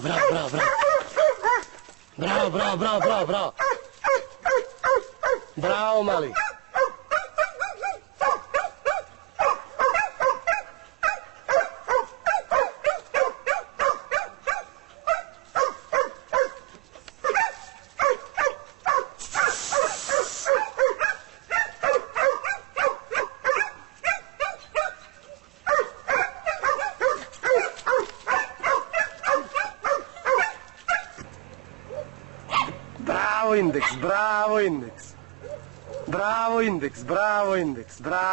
Bravo, bravo, bravo, bravo. Bravo, bravo, bravo, bravo, bravo. Bravo, mali. Bravo indeks, bravo indeks. Bravo indeks, bravo indeks, bravo.